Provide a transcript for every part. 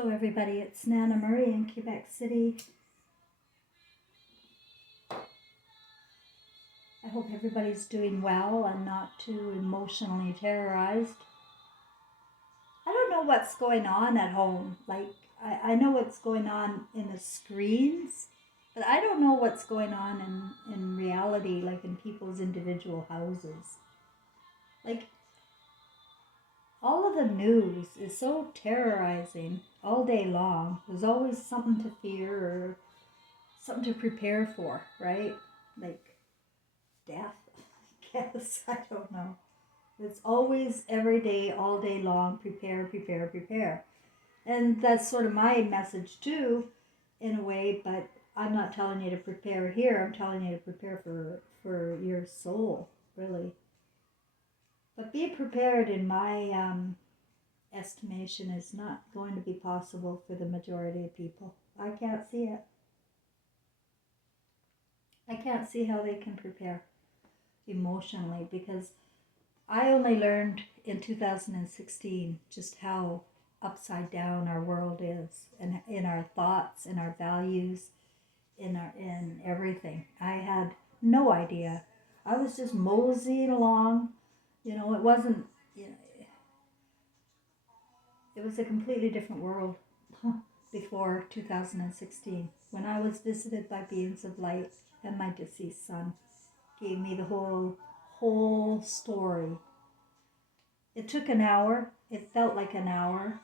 Hello everybody, it's Nana Marie in Quebec City. I hope everybody's doing well and not too emotionally terrorized. I don't know what's going on at home. I know what's going on in the screens, but I don't know what's going on in reality, like in people's individual houses. Like, all of the news is so terrorizing all day long. There's always something to fear or something to prepare for, right? Like death, I guess. I don't know. It's always every day, all day long, prepare, prepare, prepare. And that's sort of my message too, in a way, but I'm not telling you to prepare here. I'm telling you to prepare for your soul, really. But be prepared, in my estimation, is not going to be possible for the majority of people. I can't see it. I can't see how they can prepare emotionally, because I only learned in 2016 just how upside down our world is, and in our thoughts, in our values, in everything. I had no idea. I was just moseying along. It wasn't. It was a completely different world before 2016, when I was visited by beings of light, and my deceased son gave me the whole story. It took an hour. It felt like an hour.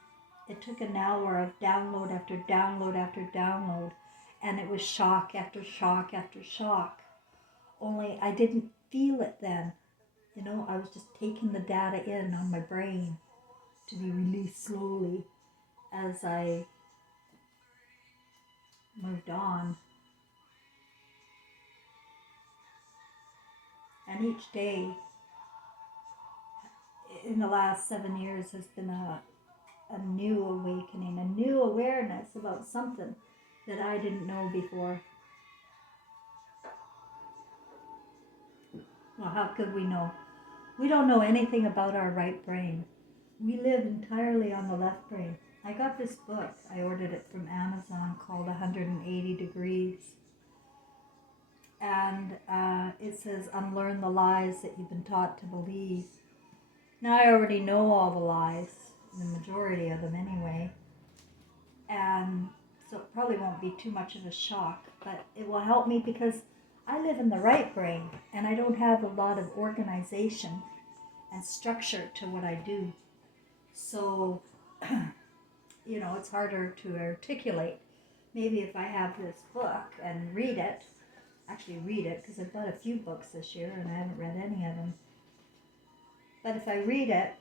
It took an hour of download after download after download. And it was shock after shock after shock. Only I didn't feel it then. I was just taking the data in on my brain to be released slowly as I moved on. And each day in the last 7 years has been a new awakening, a new awareness about something that I didn't know before. Well, how could we know? We don't know anything about our right brain. We live entirely on the left brain. I got this book. I ordered it from Amazon, called 180 Degrees. And it says, unlearn the lies that you've been taught to believe. Now, I already know all the lies, the majority of them anyway. And so it probably won't be too much of a shock, but it will help me, because I live in the right brain and I don't have a lot of organization and structure to what I do. So, it's harder to articulate. Maybe if I have this book and read it, because I've bought a few books this year and I haven't read any of them. But if I read it,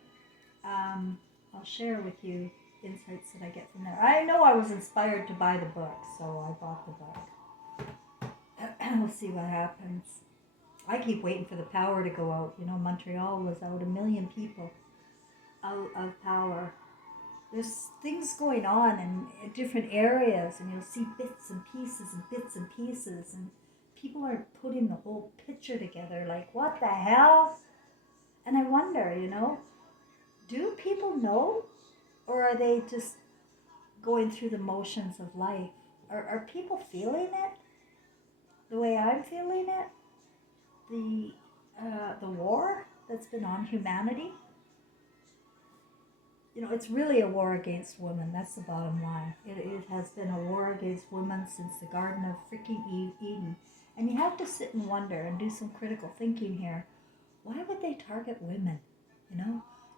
I'll share with you insights that I get from there. I know I was inspired to buy the book, so I bought the book. We'll see what happens. I keep waiting for the power to go out. Montreal was out, 1 million people out of power. There's things going on in different areas, and you'll see bits and pieces and bits and pieces, and people aren't putting the whole picture together. Like, what the hell? And I wonder, do people know? Or are they just going through the motions of life? Are people feeling it the way I'm feeling it? The war that's been on humanity? It's really a war against women. That's the bottom line. It has been a war against women since the Garden of freaking Eden. And you have to sit and wonder and do some critical thinking here. Why would they target women,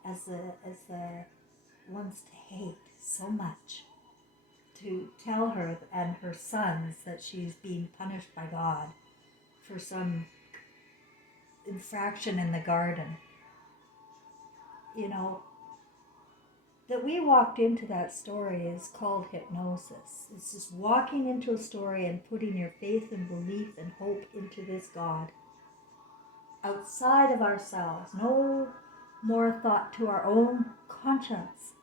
as the ones to hate so much? To tell her and her sons that she's being punished by God for some infraction in the garden. That we walked into that story is called hypnosis. It's just walking into a story and putting your faith and belief and hope into this God. Outside of ourselves. No more thought to our own conscience.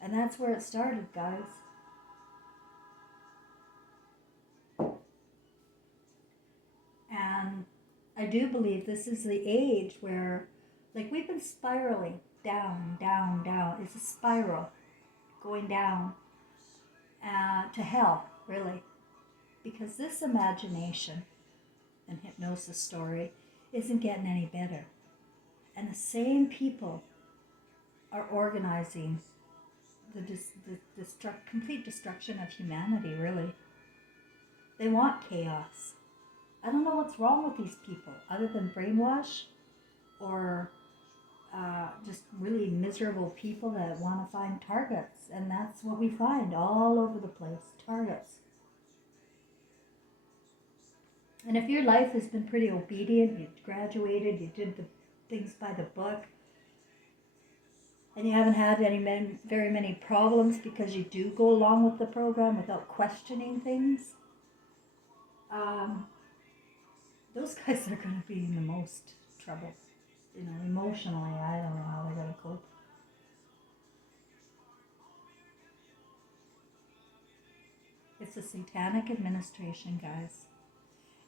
And that's where it started, guys. And I do believe this is the age where, we've been spiraling down, down, down. It's a spiral going down. to hell, really. Because this imagination and hypnosis story isn't getting any better. And the same people are organizing the complete destruction of humanity, really. They want chaos. I don't know what's wrong with these people, other than brainwash or just really miserable people that want to find targets. And that's what we find all over the place, targets. And if your life has been pretty obedient, you graduated, you did the things by the book, and you haven't had very many problems because you do go along with the program without questioning things, those guys are going to be in the most trouble. Emotionally, I don't know how they're going to cope. It's a satanic administration, guys.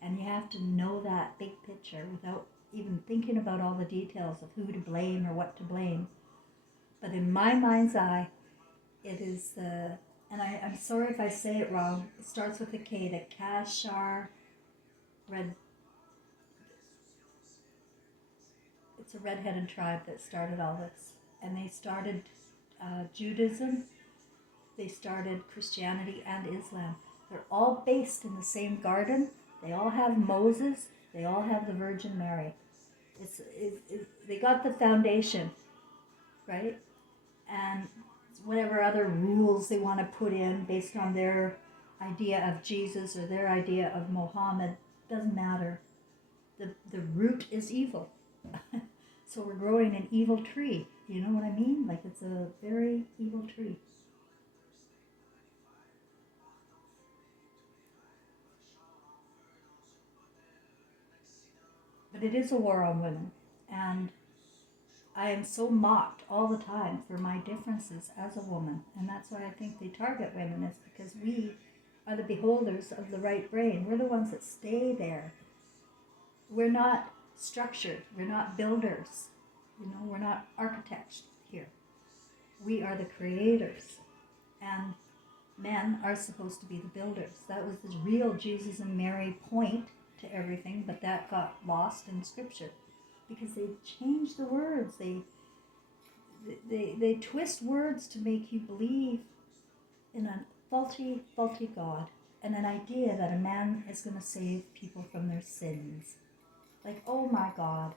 And you have to know that big picture without even thinking about all the details of who to blame or what to blame. But in my mind's eye, it is and I'm sorry if I say it wrong, it starts with a K, the Kashar Red. It's a red-headed tribe that started all this. And they started Judaism, they started Christianity and Islam. They're all based in the same garden. They all have Moses. They all have the Virgin Mary. They got the foundation, right? And whatever other rules they want to put in based on their idea of Jesus or their idea of Mohammed, doesn't matter. The root is evil. So we're growing an evil tree. You know what I mean? Like, it's a very evil tree. But it is a war on women. And I am so mocked all the time for my differences as a woman. And that's why I think they target women, is because we are the beholders of the right brain. We're the ones that stay there. We're not structured. We're not builders. We're not architects here. We are the creators. And men are supposed to be the builders. That was the real Jesus and Mary point to everything, but that got lost in Scripture because they changed the words. They twist words to make you believe in a faulty God and an idea that a man is going to save people from their sins. Like, oh my God.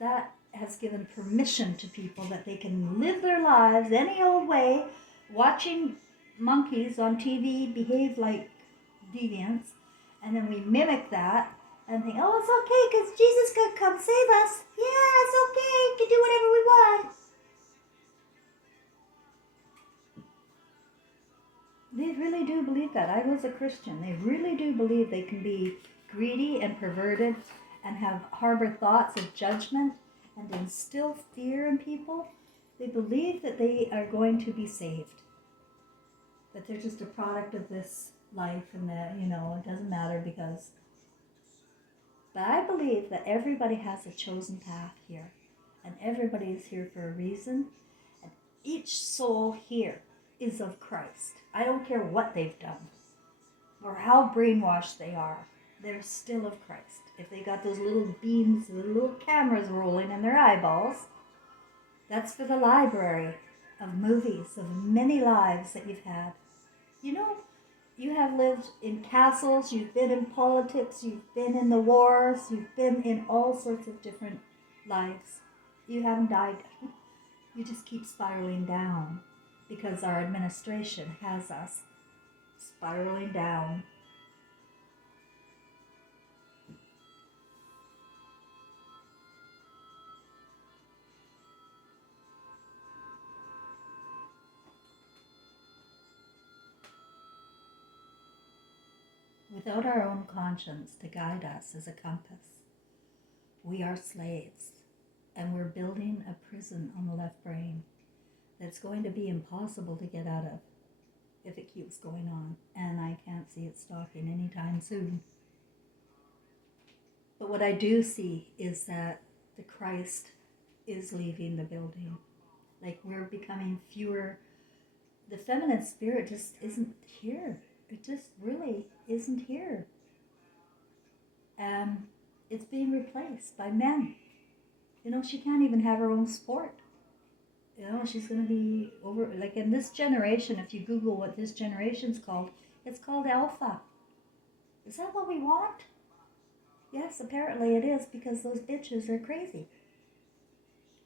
That has given permission to people that they can live their lives any old way, watching monkeys on TV behave like deviants, and then we mimic that and think, oh, it's okay because Jesus could come save us. Yeah, it's okay. We can do whatever we want. They really do believe that. I was a Christian. They really do believe they can be greedy and perverted and harbor thoughts of judgment and instill fear in people. They believe that they are going to be saved. That they're just a product of this life and that, it doesn't matter because... But I believe that everybody has a chosen path here. And everybody is here for a reason. And each soul here is of Christ. I don't care what they've done or how brainwashed they are. They're still of Christ. If they got those little beams, the little cameras rolling in their eyeballs, that's for the library of movies, of many lives that you've had. You have lived in castles, you've been in politics, you've been in the wars, you've been in all sorts of different lives. You haven't died. You just keep spiraling down because our administration has us spiraling down. Without our own conscience to guide us as a compass, we are slaves, and we're building a prison on the left brain that's going to be impossible to get out of if it keeps going on, and I can't see it stopping anytime soon. But what I do see is that the Christ is leaving the building. Like, we're becoming fewer. the feminine spirit just isn't here. It just really isn't here. And it's being replaced by men. She can't even have her own sport. She's going to be over, like in this generation, if you Google what this generation's called, it's called Alpha. Is that what we want? Yes, apparently it is, because those bitches are crazy.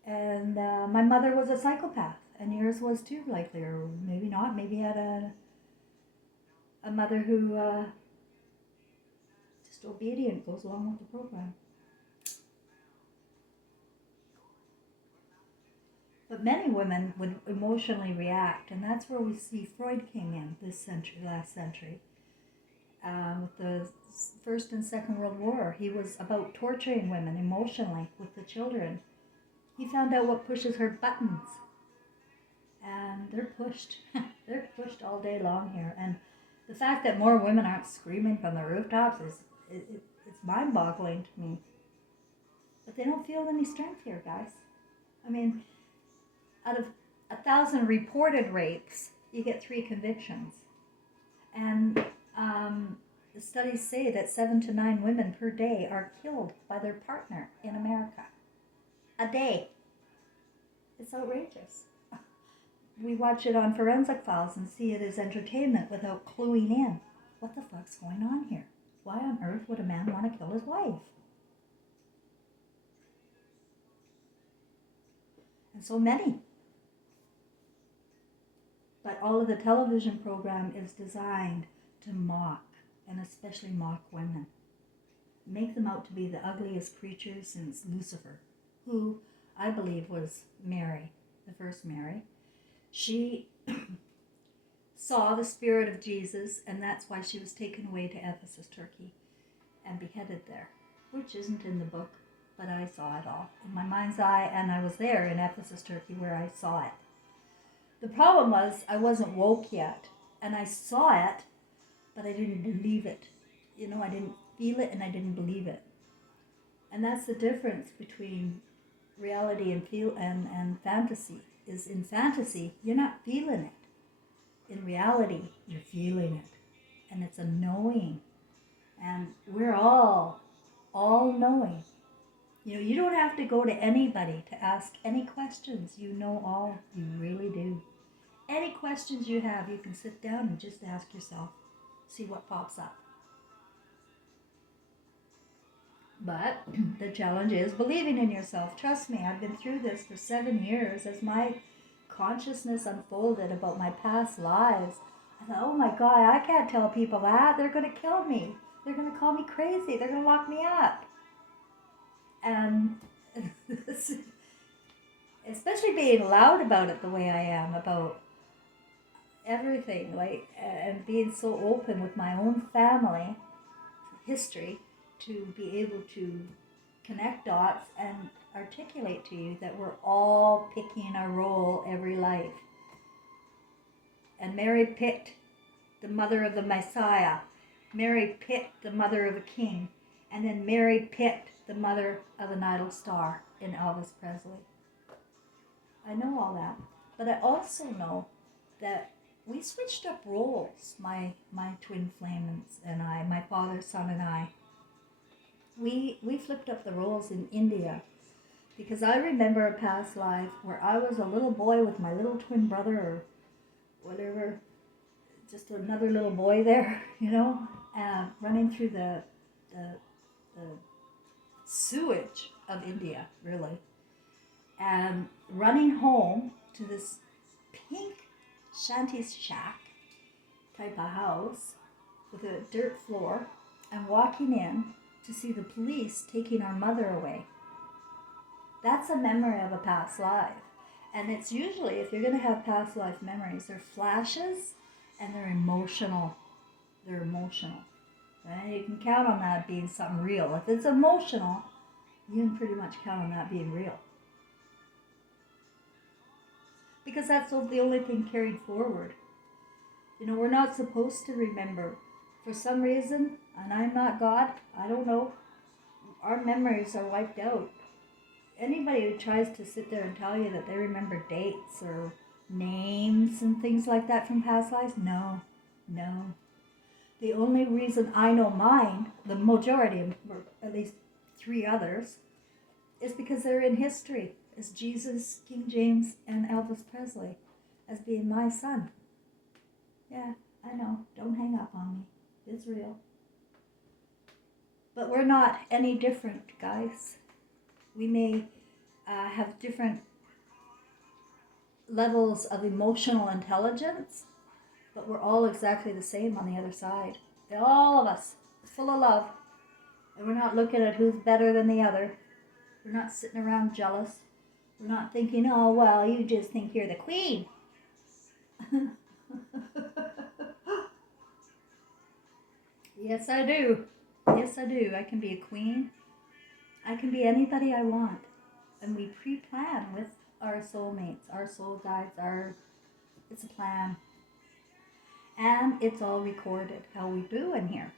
And my mother was a psychopath, and yours was too, likely, or maybe not. Maybe you had a mother who just obedient, goes along with the program. But many women would emotionally react, and that's where we see Freud came in this century, last century. With the First and Second World War, he was about torturing women emotionally with the children. He found out what pushes her buttons, and they're pushed. They're pushed all day long here. And the fact that more women aren't screaming from the rooftops it's mind-boggling to me. But they don't feel any strength here, guys. I mean, out of 1,000 reported rapes, you get 3 convictions. And the studies say that 7 to 9 women per day are killed by their partner in America. A day. It's outrageous. We watch it on Forensic Files and see it as entertainment without cluing in. What the fuck's going on here? Why on earth would a man want to kill his wife? And so many. But all of the television program is designed to mock, and especially mock women. Make them out to be the ugliest creatures since Lucifer, who I believe was Mary, the first Mary. She saw the spirit of Jesus, and that's why she was taken away to Ephesus, Turkey, and beheaded there, which isn't in the book, but I saw it all in my mind's eye, and I was there in Ephesus, Turkey, where I saw it. The problem was I wasn't woke yet, and I saw it, but I didn't believe it. I didn't feel it, and I didn't believe it. And that's the difference between reality and fantasy. Is in fantasy, you're not feeling it. In reality, you're feeling it. And it's a knowing. And we're all knowing. You don't have to go to anybody to ask any questions. You know all. You really do. Any questions you have, you can sit down and just ask yourself. See what pops up. But the challenge is believing in yourself. Trust me, I've been through this for 7 years. As my consciousness unfolded about my past lives, I thought, oh my God, I can't tell people that. They're going to kill me. They're going to call me crazy. They're going to lock me up. And especially being loud about it the way I am, about everything, and being so open with my own family history, to be able to connect dots and articulate to you that we're all picking a role every life. And Mary picked the mother of the Messiah. Mary picked the mother of a king. And then Mary picked the mother of an idol star in Elvis Presley. I know all that. But I also know that we switched up roles, my twin flame and I, my father, son, and I. We flipped up the roles in India, because I remember a past life where I was a little boy with my little twin brother, or whatever, just another little boy there, running through the sewage of India, really, and running home to this pink shanty shack type of house with a dirt floor, and walking in to see the police taking our mother away. That's a memory of a past life. And it's usually, if you're going to have past life memories, they're flashes and they're emotional. They're emotional. And you can count on that being something real. If it's emotional, you can pretty much count on that being real. Because that's the only thing carried forward. We're not supposed to remember. For some reason, and I'm not God, I don't know, our memories are wiped out. Anybody who tries to sit there and tell you that they remember dates or names and things like that from past lives? No, no. The only reason I know mine, the majority, or at least 3 others, is because they're in history as Jesus, King James, and Elvis Presley as being my son. Yeah, I know. Don't hang up on me. It's real. But we're not any different, guys. We may have different levels of emotional intelligence, but we're all exactly the same on the other side. All of us, full of love. And we're not looking at who's better than the other. We're not sitting around jealous. We're not thinking, oh, well, you just think you're the queen. Yes, I do. Yes, I do. I can be a queen. I can be anybody I want. And we pre-plan with our soulmates, our soul guides, it's a plan. And it's all recorded, how we do in here.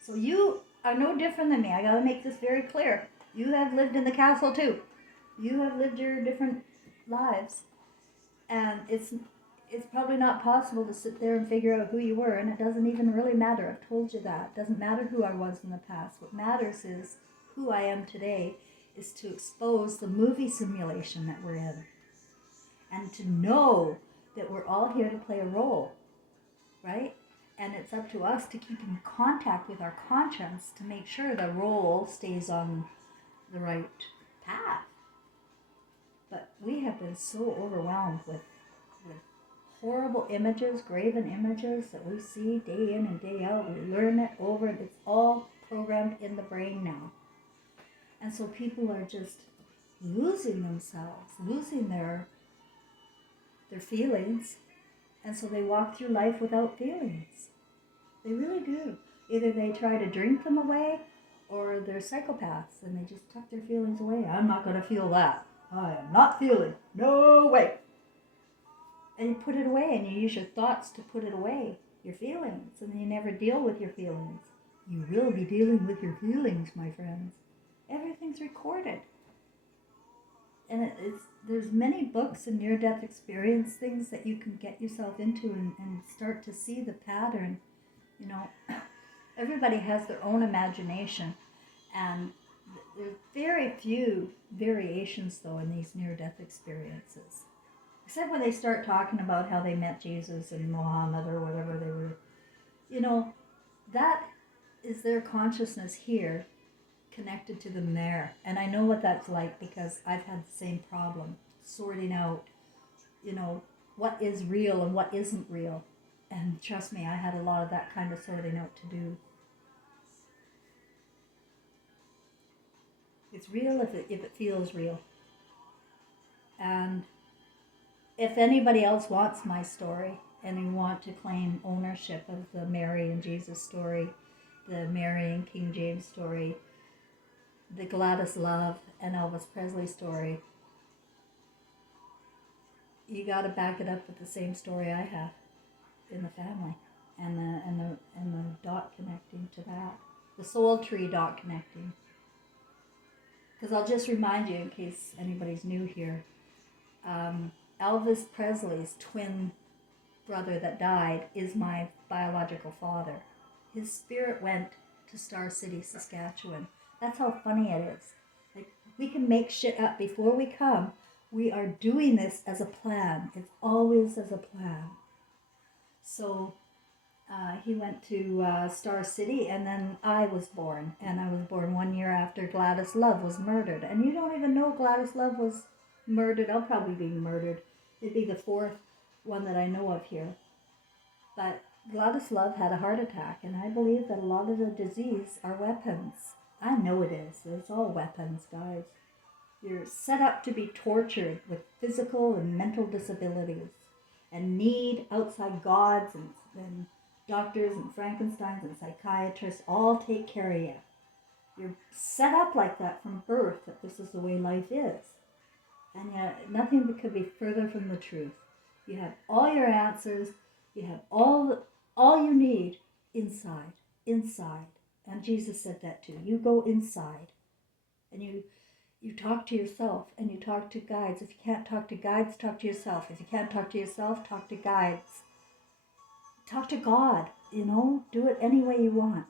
So you are no different than me. I gotta make this very clear. You have lived in the castle too. You have lived your different lives. And it's probably not possible to sit there and figure out who you were, and it doesn't even really matter. I've told you that. It doesn't matter who I was in the past. What matters is who I am today, is to expose the movie simulation that we're in. And to know that we're all here to play a role, right? And it's up to us to keep in contact with our conscience to make sure the role stays on the right path. But we have been so overwhelmed with horrible images, graven images that we see day in and day out. We learn it over, and it's all programmed in the brain now. And so people are just losing themselves, losing their feelings. And so they walk through life without feelings. They really do. Either they try to drink them away, or they're psychopaths and they just tuck their feelings away. I'm not going to feel that. I am not feeling. No way. And you put it away, and you use your thoughts to put it away, your feelings, and then you never deal with your feelings. You will be dealing with your feelings, my friends. Everything's recorded. And there's many books and near-death experience things that you can get yourself into and start to see the pattern. You know, everybody has their own imagination, and there's very few variations, though, in these near-death experiences. Except when they start talking about how they met Jesus and Muhammad or whatever they were. You know, that is their consciousness here connected to them there. And I know what that's like because I've had the same problem, sorting out, you know, what is real and what isn't real. And trust me, I had a lot of that kind of sorting out to do. It's real if it feels real. And if anybody else wants my story and you want to claim ownership of the Mary and Jesus story, the Mary and King James story, the Gladys Love and Elvis Presley story, you got to back it up with the same story I have in the family, and the dot connecting to that, the soul tree dot connecting. Because I'll just remind you, in case anybody's new here, Elvis Presley's twin brother that died is my biological father. His spirit went to Star City, Saskatchewan. That's how funny it is. Like, we can make shit up before we come. We are doing this as a plan. It's always as a plan. So he went to Star City, and then I was born. And I was born 1 year after Gladys Love was murdered. And you don't even know Gladys Love was murdered. I'll probably be murdered. It'd be the 4th one that I know of here. But Gladys Love had a heart attack, and I believe that a lot of the disease are weapons. I know it is. It's all weapons, guys. You're set up to be tortured with physical and mental disabilities and need outside gods and doctors and Frankensteins and psychiatrists all take care of you. You're set up like that from birth, that this is the way life is. And yet nothing could be further from the truth. You have all your answers. You have all you need inside. And Jesus said that too. You go inside, and you talk to yourself and you talk to guides. If you can't talk to guides, talk to yourself. If you can't talk to yourself, talk to guides. Talk to God, do it any way you want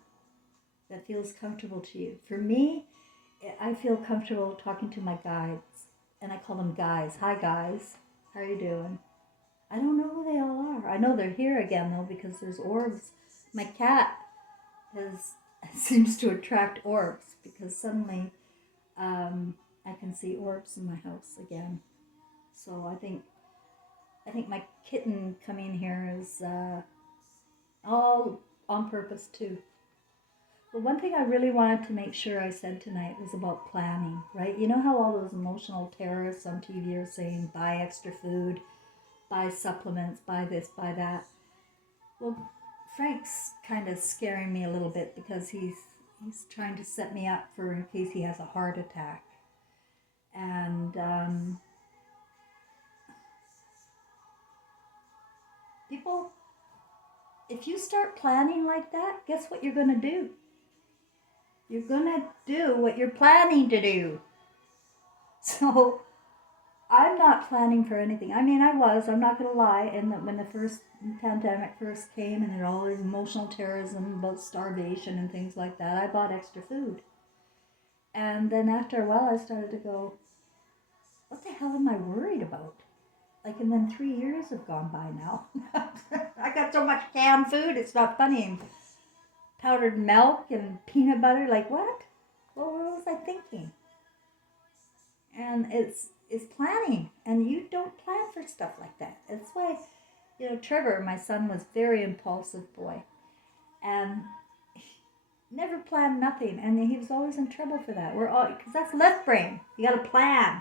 that feels comfortable to you. For me, I feel comfortable talking to my guides, and I call them guys. Hi guys, how are you doing? I don't know who they all are. I know they're here again though because there's orbs. My cat seems to attract orbs because suddenly I can see orbs in my house again. So I think my kitten coming here is all on purpose too. But one thing I really wanted to make sure I said tonight was about planning, right? You know how all those emotional terrorists on TV are saying buy extra food, buy supplements, buy this, buy that. Well, Frank's kind of scaring me a little bit because he's trying to set me up for in case he has a heart attack. And people, if you start planning like that, guess what you're going to do? You're going to do what you're planning to do. So I'm not planning for anything. I mean, I'm not going to lie. And when the first pandemic first came and there all this emotional terrorism about starvation and things like that, I bought extra food. And then after a while, I started to go, what the hell am I worried about? And then 3 years have gone by now. I got so much canned food, it's not funny. And powdered milk and peanut butter, what? Well, what was I thinking? And it's planning, and you don't plan for stuff like that. That's why, Trevor, my son, was a very impulsive boy, and never planned nothing, and he was always in trouble for that. Because that's left brain. You got to plan.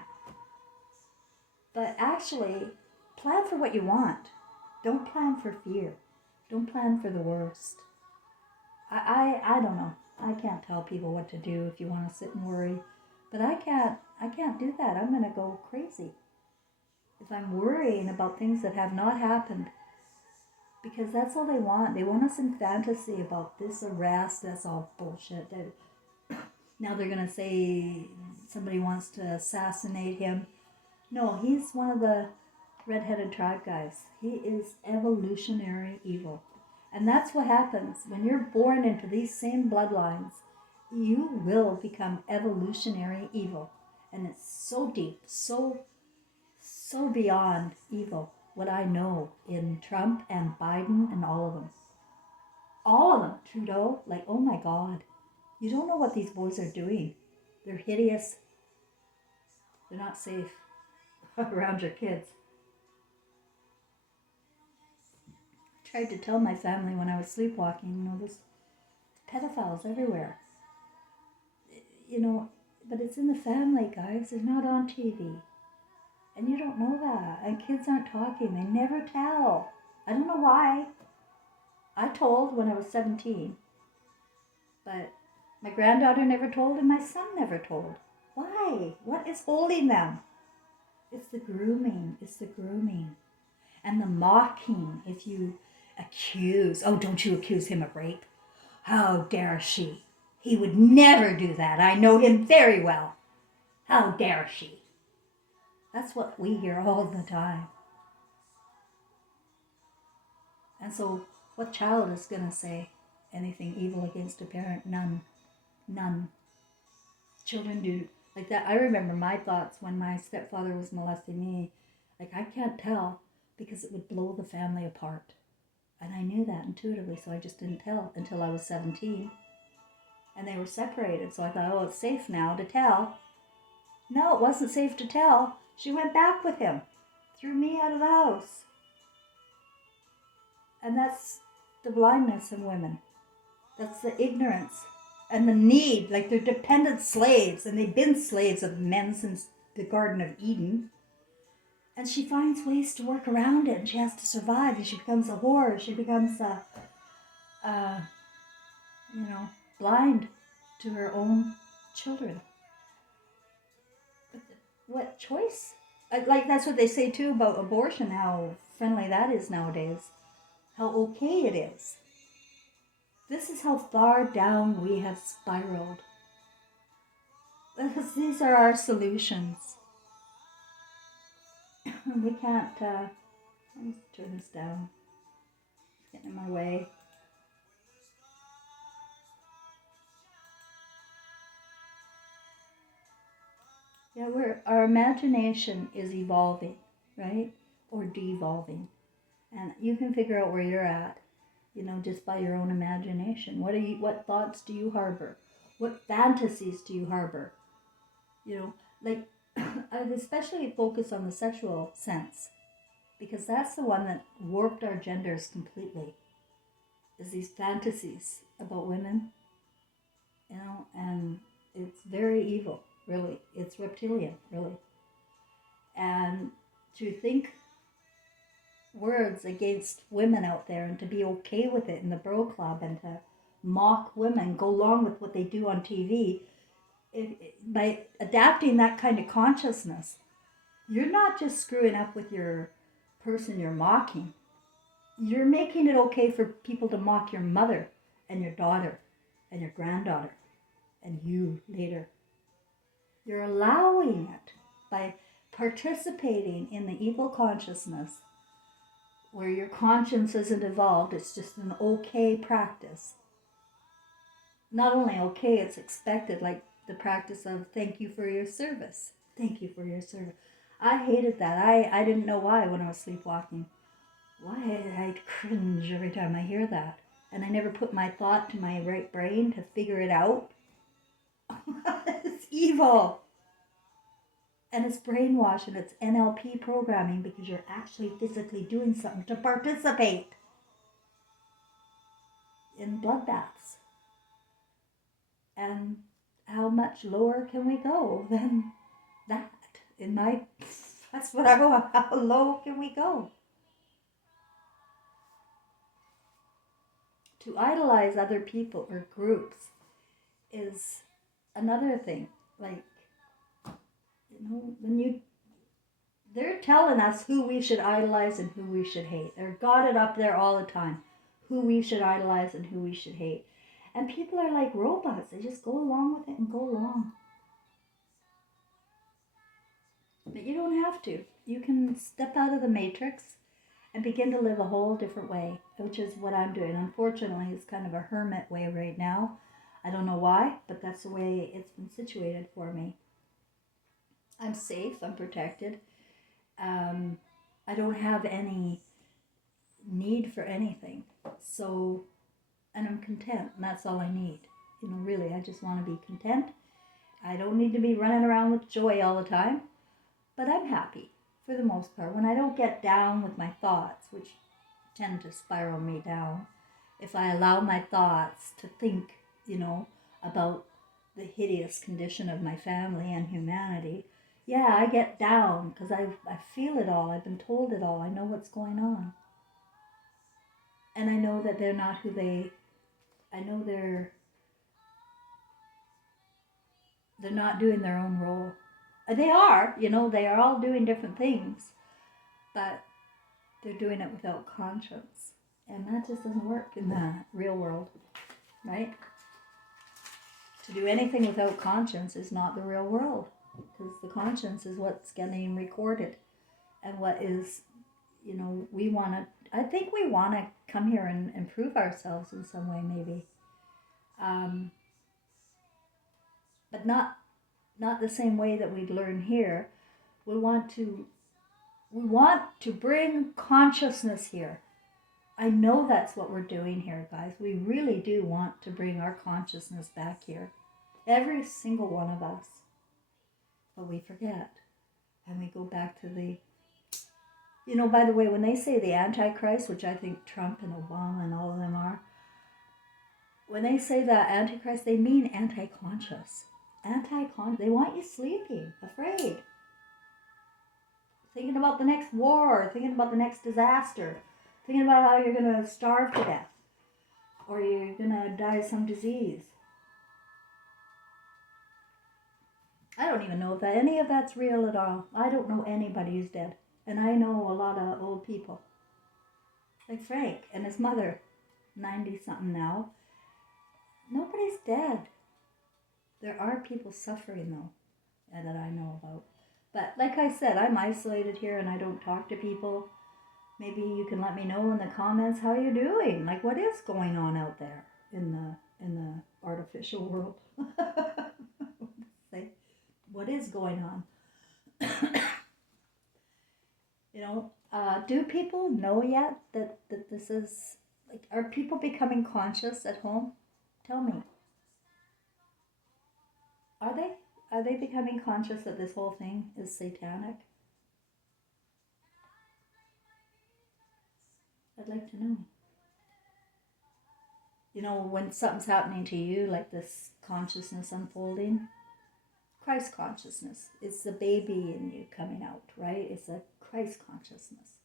But actually, plan for what you want. Don't plan for fear. Don't plan for the worst. I don't know. I can't tell people what to do if you want to sit and worry. But I can't do that. I'm going to go crazy if I'm worrying about things that have not happened. Because that's all they want. They want us in fantasy about this arrest. That's all bullshit. Now they're going to say somebody wants to assassinate him. No, he's one of the red-headed tribe guys. He is evolutionary evil. And that's what happens. When you're born into these same bloodlines, you will become evolutionary evil. And it's so deep, so beyond evil, what I know in Trump and Biden and all of them. All of them. Trudeau, oh my God. You don't know what these boys are doing. They're hideous. They're not safe around your kids. I tried to tell my family when I was sleepwalking, there's pedophiles everywhere. But it's in the family, guys. They're not on TV. And you don't know that. And kids aren't talking. They never tell. I don't know why. I told when I was 17. But my granddaughter never told and my son never told. Why? What is holding them? It's the grooming. It's the grooming. And the mocking. If you accuse, don't you accuse him of rape? How dare she? He would never do that. I know him very well. How dare she? That's what we hear all the time. And so what child is going to say anything evil against a parent? None. Children do like that. I remember my thoughts when my stepfather was molesting me. I can't tell because it would blow the family apart. And I knew that intuitively, so I just didn't tell until I was 17. And they were separated, so I thought, it's safe now to tell. No, it wasn't safe to tell. She went back with him, threw me out of the house. And that's the blindness in women. That's the ignorance and the need, they're dependent slaves, and they've been slaves of men since the Garden of Eden. And she finds ways to work around it, and she has to survive, and she becomes a whore. She becomes blind to her own children. But what choice? That's what they say too about abortion, how friendly that is nowadays. How okay it is. This is how far down we have spiraled. These are our solutions. We can't, let me turn this down. It's getting in my way. Yeah, our imagination is evolving, right? Or devolving. And you can figure out where you're at, just by your own imagination. What thoughts do you harbor? What fantasies do you harbor? Like I'd especially focus on the sexual sense because that's the one that warped our genders completely. Is these fantasies about women, and it's very evil, really. It's reptilian, really. And to think words against women out there and to be okay with it in the bro club and to mock women, go along with what they do on TV, by adapting that kind of consciousness, you're not just screwing up with your person you're mocking. You're making it okay for people to mock your mother and your daughter and your granddaughter and you later. You're allowing it by participating in the evil consciousness where your conscience isn't evolved. It's just an okay practice. Not only okay, it's expected, like the practice of thank you for your service. Thank you for your service. I hated that. I didn't know why when I was sleepwalking. Why I cringe every time I hear that. And I never put my thought to my right brain to figure it out. It's evil. And it's brainwash and it's NLP programming because you're actually physically doing something to participate in bloodbaths. And how much lower can we go than that? That's what I want. How low can we go? To idolize other people or groups is another thing. Like, they're telling us who we should idolize and who we should hate. They've got it up there all the time. Who we should idolize and who we should hate. And people are like robots. They just go along with it and go along. But you don't have to. You can step out of the matrix and begin to live a whole different way, which is what I'm doing. Unfortunately, it's kind of a hermit way right now. I don't know why, but that's the way it's been situated for me. I'm safe. I'm protected. I don't have any need for anything. So, and I'm content, and that's all I need. Really, I just want to be content. I don't need to be running around with joy all the time, but I'm happy for the most part. When I don't get down with my thoughts, which tend to spiral me down, if I allow my thoughts to think, about the hideous condition of my family and humanity, yeah, I get down because I feel it all. I've been told it all. I know what's going on. And I know that they're not I know they're not doing their own role. They are, they are all doing different things, but they're doing it without conscience. And that just doesn't work in the real world, right? To do anything without conscience is not the real world, because the conscience is what's getting recorded and what is, I think we want to come here and improve ourselves in some way, maybe. But not the same way that we'd learn here. We want to bring consciousness here. I know that's what we're doing here, guys. We really do want to bring our consciousness back here. Every single one of us. But we forget. And we go back to the... by the way, when they say the Antichrist, which I think Trump and Obama and all of them are, when they say that Antichrist, they mean anti-conscious. They want you sleeping, afraid. Thinking about the next war, thinking about the next disaster, thinking about how you're going to starve to death, or you're going to die of some disease. I don't even know if any of that's real at all. I don't know anybody who's dead. And I know a lot of old people. Like Frank and his mother, 90-something now. Nobody's dead. There are people suffering though, and that I know about. But like I said, I'm isolated here and I don't talk to people. Maybe you can let me know in the comments how you're doing. Like, what is going on out there in the artificial world? Say, what is going on? Do people know yet that this is like? Are people becoming conscious at home? Tell me. Are they? Are they becoming conscious that this whole thing is satanic? I'd like to know. When something's happening to you, like this consciousness unfolding, Christ consciousness, it's the baby in you coming out, right? It's a Christ consciousness.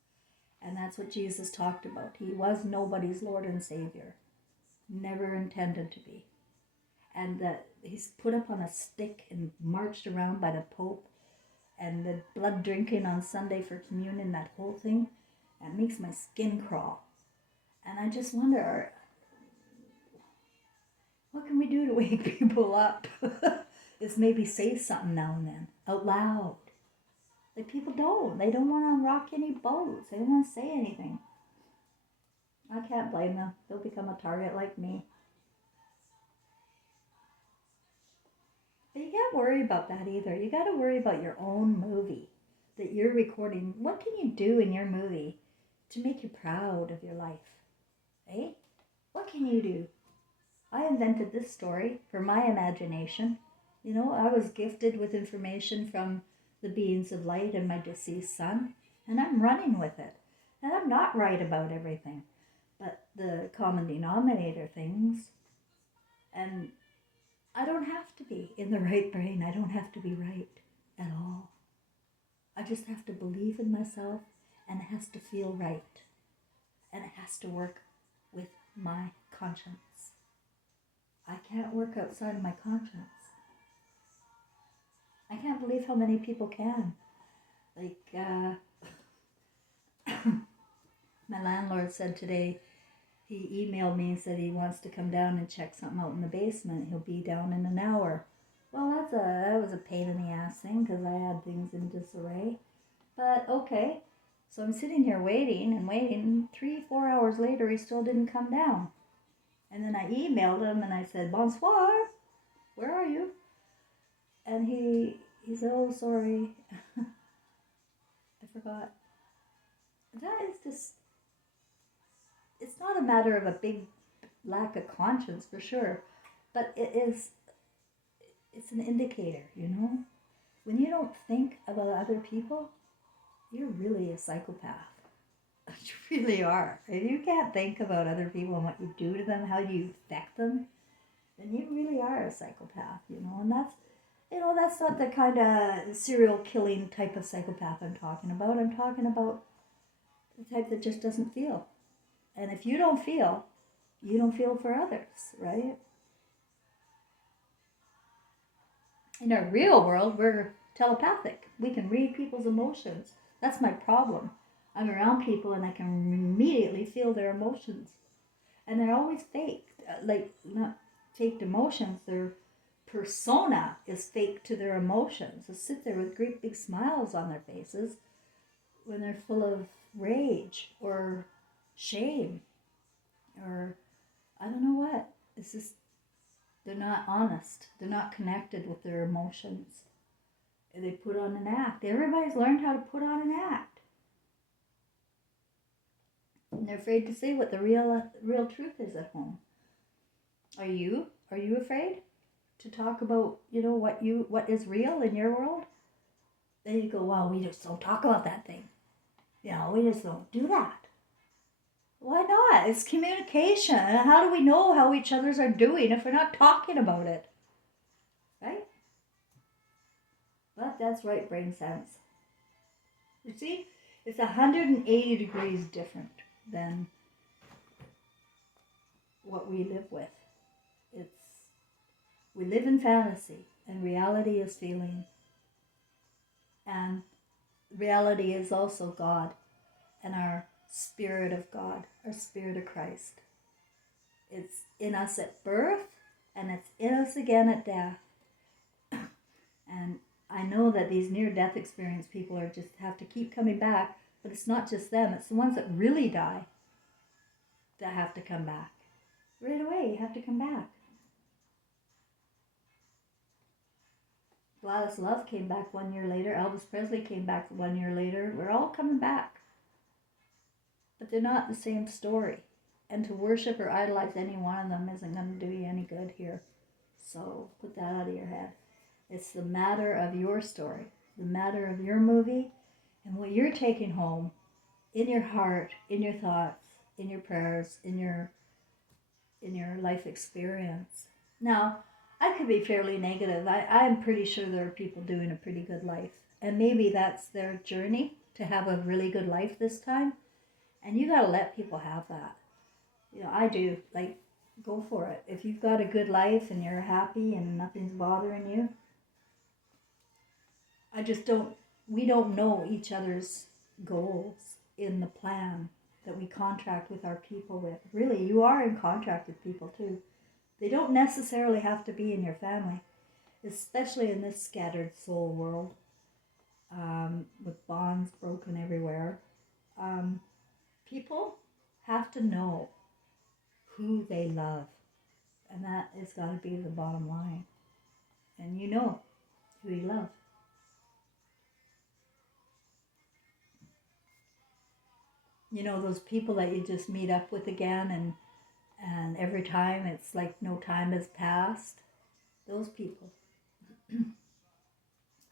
And that's what Jesus talked about. He was nobody's Lord and Savior. Never intended to be. And that he's put up on a stick and marched around by the Pope, and the blood drinking on Sunday for communion, that whole thing, that makes my skin crawl. And I just wonder, what can we do to wake people up? Is maybe say something now and then, out loud. Like, people don't. They don't want to rock any boats. They don't want to say anything. I can't blame them. They'll become a target like me. But you can't worry about that either. You got to worry about your own movie that you're recording. What can you do in your movie to make you proud of your life? Eh? What can you do? I invented this story for my imagination. I was gifted with information from the beings of light and my deceased son, and I'm running with it. And I'm not right about everything, but the common denominator things. And I don't have to be in the right brain. I don't have to be right at all. I just have to believe in myself, and it has to feel right. And it has to work with my conscience. I can't work outside of my conscience. I can't believe how many people can. Like, my landlord said today, he emailed me and said he wants to come down and check something out in the basement. He'll be down in an hour. Well, that was a pain in the ass thing because I had things in disarray. But okay, so I'm sitting here waiting and waiting. 3-4 hours later, he still didn't come down. And then I emailed him and I said, "Bonsoir, where are you?" And he said, "Oh, sorry, I forgot." That is just, it's not a matter of a big lack of conscience for sure, but it's an indicator, When you don't think about other people, you're really a psychopath. You really are. If you can't think about other people and what you do to them, how you affect them, then you really are a psychopath, and that's not the kind of serial killing type of psychopath I'm talking about. I'm talking about the type that just doesn't feel. And if you don't feel for others, right? In our real world, we're telepathic. We can read people's emotions. That's my problem. I'm around people and I can immediately feel their emotions. And they're always fake. Like, not faked emotions, their persona is fake to their emotions. They'll sit there with great big smiles on their faces when they're full of rage or shame or I don't know what. It's just, they're not honest. They're not connected with their emotions. They put on an act. Everybody's learned how to put on an act. And they're afraid to say what the real truth is at home. Are you afraid to talk about, what is real in your world? Then you go, well, we just don't talk about that thing. We just don't do that. Why not? It's communication. How do we know how each other's are doing if we're not talking about it? Right? But that's right brain sense. You see, it's 180 degrees different than what we live with. We live in fantasy, and reality is feeling. And reality is also God, and our Spirit of God, our Spirit of Christ. It's in us at birth, and it's in us again at death. And I know that these near-death experience people are just have to keep coming back, but it's not just them, it's the ones that really die that have to come back. Right away, you have to come back. Gladys Love came back 1 year later. Elvis Presley came back 1 year later. We're all coming back. But they're not the same story. And to worship or idolize any one of them isn't going to do you any good here. So put that out of your head. It's the matter of your story, the matter of your movie, and what you're taking home in your heart, in your thoughts, in your prayers, in your life experience. Now, I could be fairly negative. I'm pretty sure there are people doing a pretty good life. And maybe that's their journey to have a really good life this time. And you got to let people have that. You know, I do. Like, go for it. If you've got a good life and you're happy and nothing's bothering you, we don't know each other's goals in the plan that we contract with our people with. Really, you are in contract with people too. They don't necessarily have to be in your family, especially in this scattered soul world, with bonds broken everywhere. People have to know who they love, and that has got to be the bottom line. And you know who you love. You know, those people that you just meet up with again, and every time it's like no time has passed. Those people.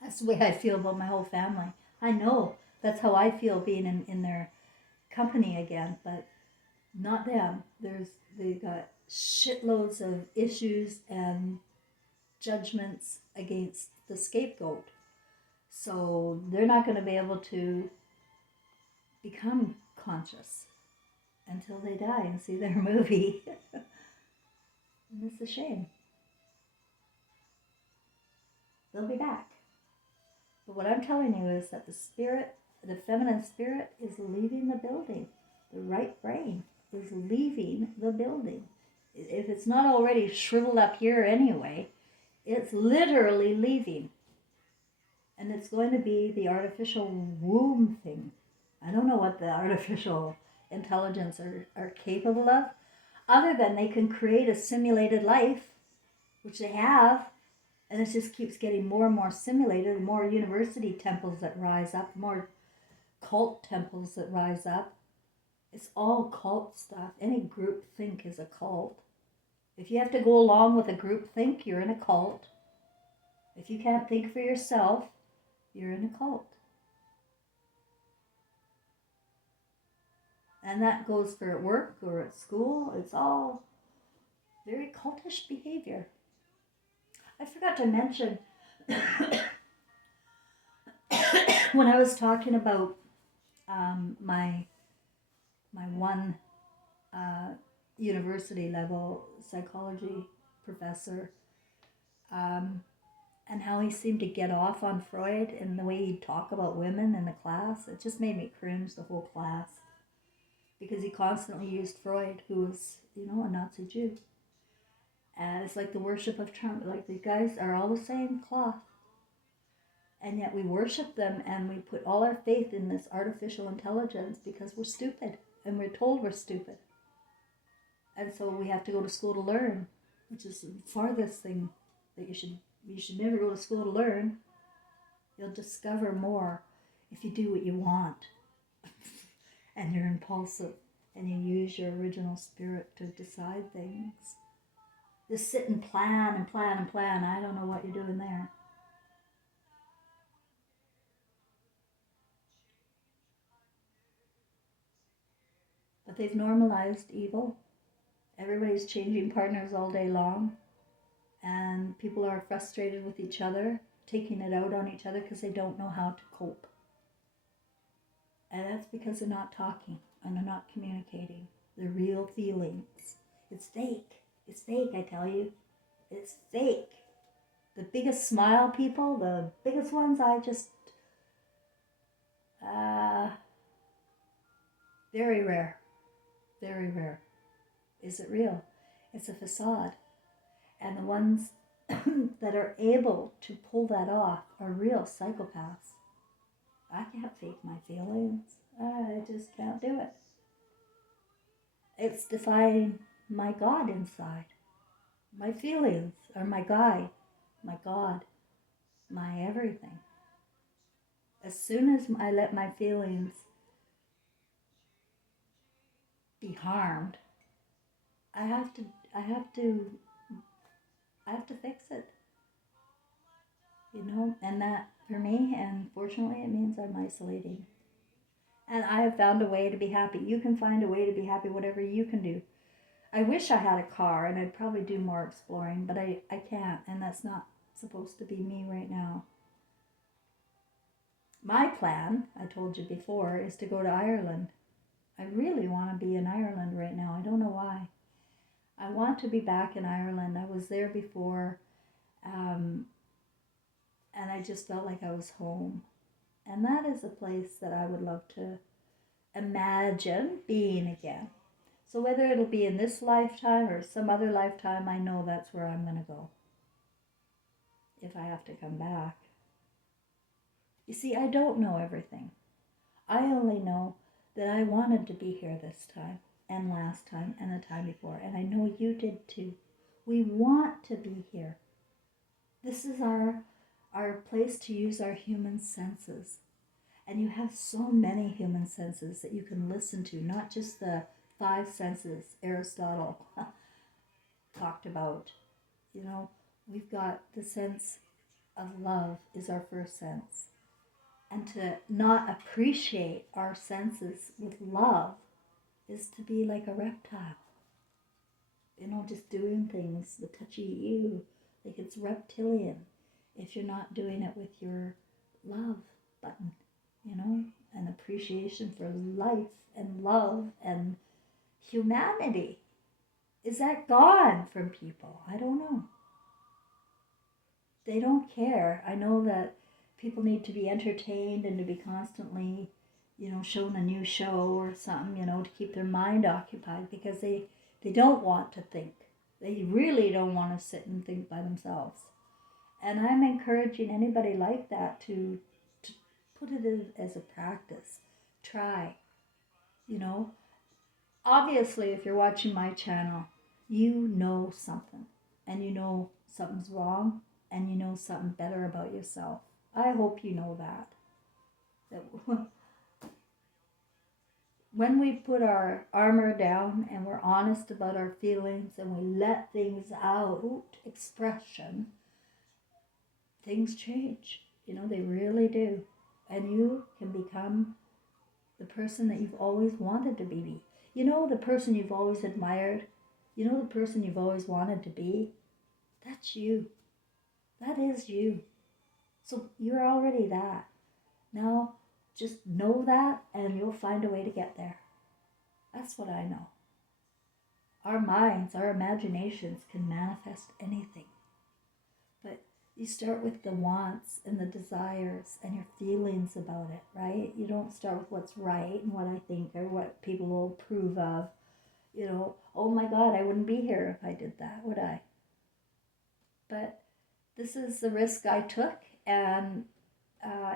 That's the way I feel about my whole family. I know that's how I feel being in their company again, but not them. They got shitloads of issues and judgments against the scapegoat. So they're not going to be able to become conscious until they die and see their movie. And it's a shame. They'll be back. But what I'm telling you is that the feminine spirit, is leaving the building. The right brain is leaving the building. If it's not already shriveled up here anyway, it's literally leaving. And it's going to be the artificial womb thing. I don't know what the artificial intelligence are capable of, other than they can create a simulated life, which they have, and it just keeps getting more and more simulated, more university temples that rise up, more cult temples that rise up. It's all cult stuff. Any group think is a cult. If you have to go along with a group think, you're in a cult. If you can't think for yourself, you're in a cult. And that goes for at work or at school. It's all very cultish behavior. I forgot to mention when I was talking about my one university level psychology professor, and how he seemed to get off on Freud and the way he'd talk about women in the class. It just made me cringe, the whole class, because he constantly used Freud, who was, a Nazi Jew. And it's like the worship of Trump. Like, the guys are all the same cloth. And yet we worship them and we put all our faith in this artificial intelligence because we're stupid. And we're told we're stupid. And so we have to go to school to learn, which is the farthest thing that you should never go to school to learn. You'll discover more if you do what you want. And you're impulsive and you use your original spirit to decide things. Just sit and plan and plan and plan. I don't know what you're doing there. But they've normalized evil. Everybody's changing partners all day long. And people are frustrated with each other, taking it out on each other because they don't know how to cope. And that's because they're not talking and they're not communicating their real feelings. It's fake. It's fake, I tell you. It's fake. The biggest smile people, the biggest ones, very rare. Very rare. Is it real? It's a facade. And the ones that are able to pull that off are real psychopaths. I can't fake my feelings. I just can't do it. It's defying my God inside. My feelings are my guide, my God, my everything. As soon as I let my feelings be harmed, I have to I have to I have to fix it. And that for me, and fortunately it means I'm isolating. And I have found a way to be happy. You can find a way to be happy, whatever you can do. I wish I had a car and I'd probably do more exploring, but I can't, and that's not supposed to be me right now. My plan, I told you before, is to go to Ireland. I really want to be in Ireland right now. I don't know why. I want to be back in Ireland. I was there before, and I just felt like I was home. And that is a place that I would love to imagine being again. So whether it'll be in this lifetime or some other lifetime, I know that's where I'm going to go if I have to come back. You see, I don't know everything. I only know that I wanted to be here this time and last time and the time before, and I know you did too. We want to be here. This is our place to use our human senses. And you have so many human senses that you can listen to, not just the five senses Aristotle talked about. We've got the sense of love is our first sense. And to not appreciate our senses with love is to be like a reptile. Just doing things, the touchy you, like it's reptilian if you're not doing it with your love button, and appreciation for life and love and humanity. Is that gone from people? I don't know. They don't care. I know that people need to be entertained and to be constantly, shown a new show or something, to keep their mind occupied because they don't want to think. They really don't want to sit and think by themselves. And I'm encouraging anybody like that to put it in as a practice. Try, Obviously, if you're watching my channel, you know something. And you know something's wrong. And you know something better about yourself. I hope you know that. That when we put our armor down and we're honest about our feelings and we let things out, expression, things change. They really do. And you can become the person that you've always wanted to be. The person you've always admired. The person you've always wanted to be. That's you. That is you. So you're already that. Now, just know that and you'll find a way to get there. That's what I know. Our minds, our imaginations can manifest anything. But you start with the wants and the desires and your feelings about it, right? You don't start with what's right and what I think or what people will approve of. Oh my God, I wouldn't be here if I did that, would I? But this is the risk I took, and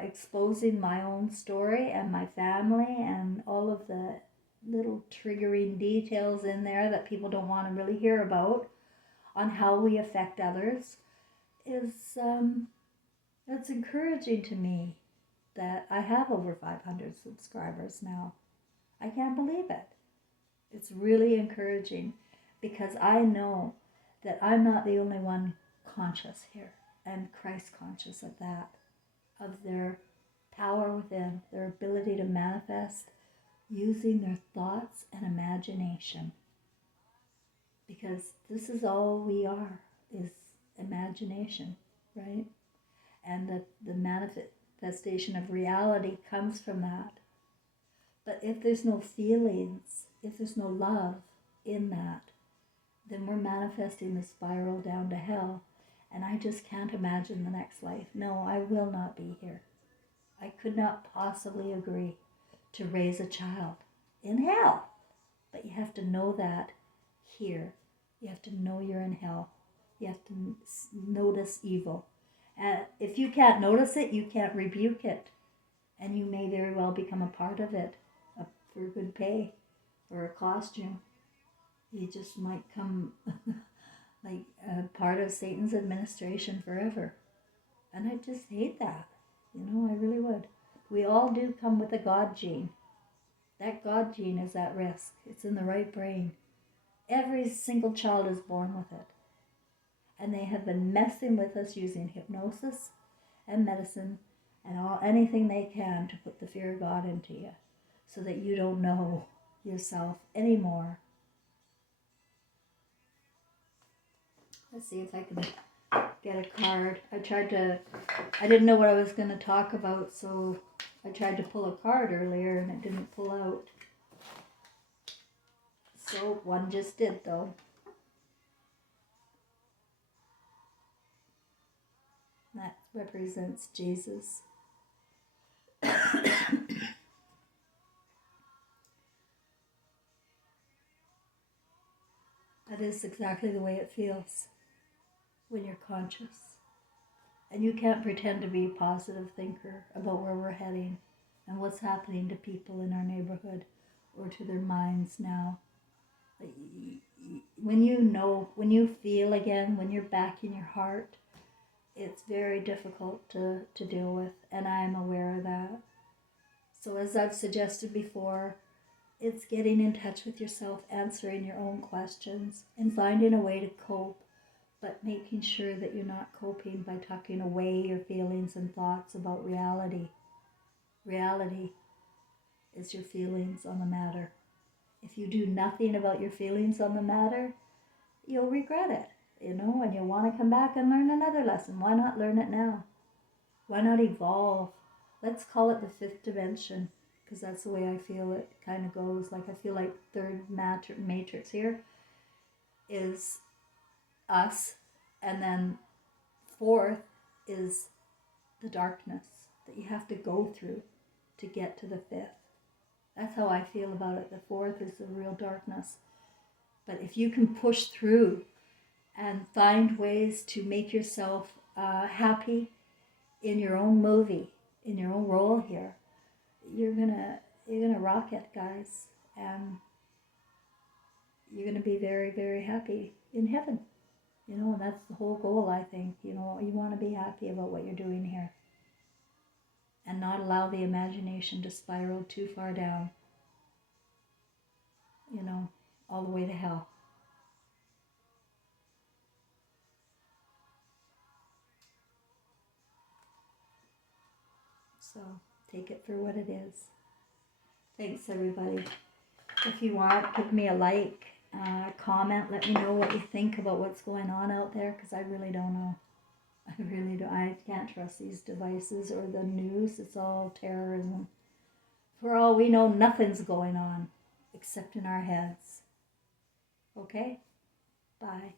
exposing my own story and my family and all of the little triggering details in there that people don't want to really hear about on how we affect others is it's encouraging to me that I have over 500 subscribers now. I can't believe it. It's really encouraging because I know that I'm not the only one conscious here, and Christ conscious at that, of their power within, their ability to manifest using their thoughts and imagination. Because this is all we are, is imagination, right? And the manifestation of reality comes from that. But if there's no feelings, if there's no love in that, then we're manifesting the spiral down to hell. And I just can't imagine the next life. No, I will not be here. I could not possibly agree to raise a child in hell. But you have to know that here. You have to know you're in hell. You have to notice evil. And if you can't notice it, you can't rebuke it. And you may very well become a part of it for good pay or a costume. You just might come like a part of Satan's administration forever. And I just hate that. I really would. We all do come with a God gene. That God gene is at risk. It's in the right brain. Every single child is born with it. And they have been messing with us using hypnosis and medicine and anything they can to put the fear of God into you so that you don't know yourself anymore. Let's see if I can get a card. I didn't know what I was going to talk about, so I tried to pull a card earlier and it didn't pull out. So one just did though. That represents Jesus. That is exactly the way it feels when you're conscious. And you can't pretend to be a positive thinker about where we're heading and what's happening to people in our neighborhood or to their minds now. When you feel again, when you're back in your heart, it's very difficult to deal with, and I'm aware of that. So as I've suggested before, it's getting in touch with yourself, answering your own questions, and finding a way to cope, but making sure that you're not coping by tucking away your feelings and thoughts about reality. Reality is your feelings on the matter. If you do nothing about your feelings on the matter, you'll regret it, and you'll want to come back and learn another lesson. Why not learn it now? Why not evolve? Let's call it the fifth dimension, because that's the way I feel it kind of goes. Like I feel like third matrix here is us, and then fourth is the darkness that you have to go through to get to the fifth. That's how I feel about it. The fourth is the real darkness. But if you can push through and find ways to make yourself happy in your own movie, in your own role here, you're gonna rock it, guys, and you're gonna be very, very happy in heaven. And that's the whole goal, I think. You want to be happy about what you're doing here and not allow the imagination to spiral too far down, all the way to hell. So take it for what it is. Thanks, everybody. If you want, give me a like, comment, let me know what you think about what's going on out there, because I really don't know. I really don't. I can't trust these devices or the news. It's all terrorism. For all we know, nothing's going on except in our heads. Okay? Bye.